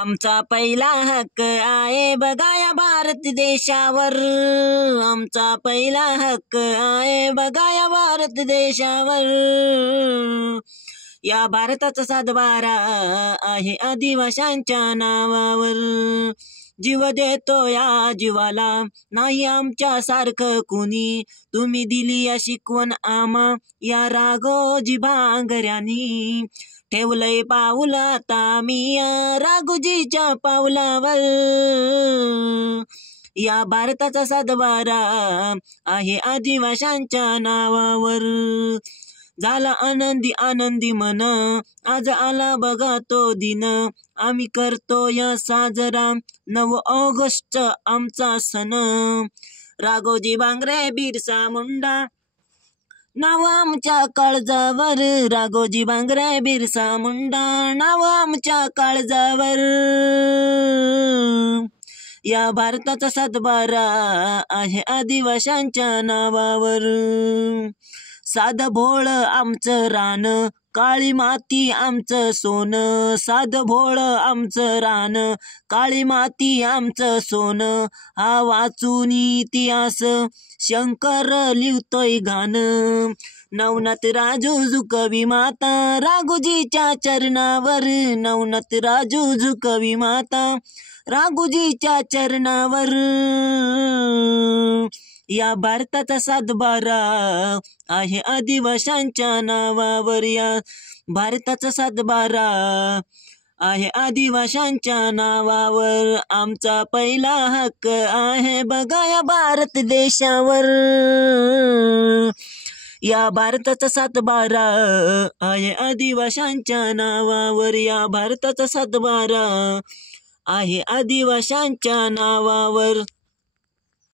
आमचा पहिला हक्क आहे बघा या भारत देशावर. आमचा पहिला हक्क आहे बघा या भारत देशावर. या भारताचा सातबारा आहे आदिवाशांच्या नावावर. जीव देतो या जीवाला नाही आमच्या सारखं कुणी. तुम्ही दिली या शिकवण आम्हा या राघोजी भांगऱ्यांनी. ठेवलंय पाऊल आता मी या राघोजीच्या पावलावर. या भारताचा सातबारा आहे आदिवाशांच्या नावावर. झाला आनंदी आनंदी मन आज आला बघा तो दिन. आम्ही करतोय साजरा 9 ऑगस्ट आमचा सण. राघोजी भांगरे बिरसा मुंडा नाव आमच्या काळजावर. राघोजी भांगरे बिरसा मुंडा नाव आमच्या काळजावर. या भारताचा सातबारा आहे आदिवाशांच्या नावावर. साध भोळ आमचं रान काळी माती आमचं सोनं. साध भोळ आमचं रान काळी माती आमचं सोनं. हा वाचून इतिहास शंकर लिवतोय गान. नवनाथ राजू झुकवी माता राघोजीच्या चरणावर. नवनाथ राजू झुकवी माता राघोजीच्या चरणावर. या भारताचा सातबारा आहे आदिवाशांच्या नावावर. या भारताचा सातबारा आहे आदिवाशांच्या नावावर. आमचा पहिला हक्क आहे बघा या भारत देशावर. या भारताचा सातबारा आहे आदिवाशांच्या नावावर. या भारताचा सातबारा आहे आदिवाशांच्या नावावर.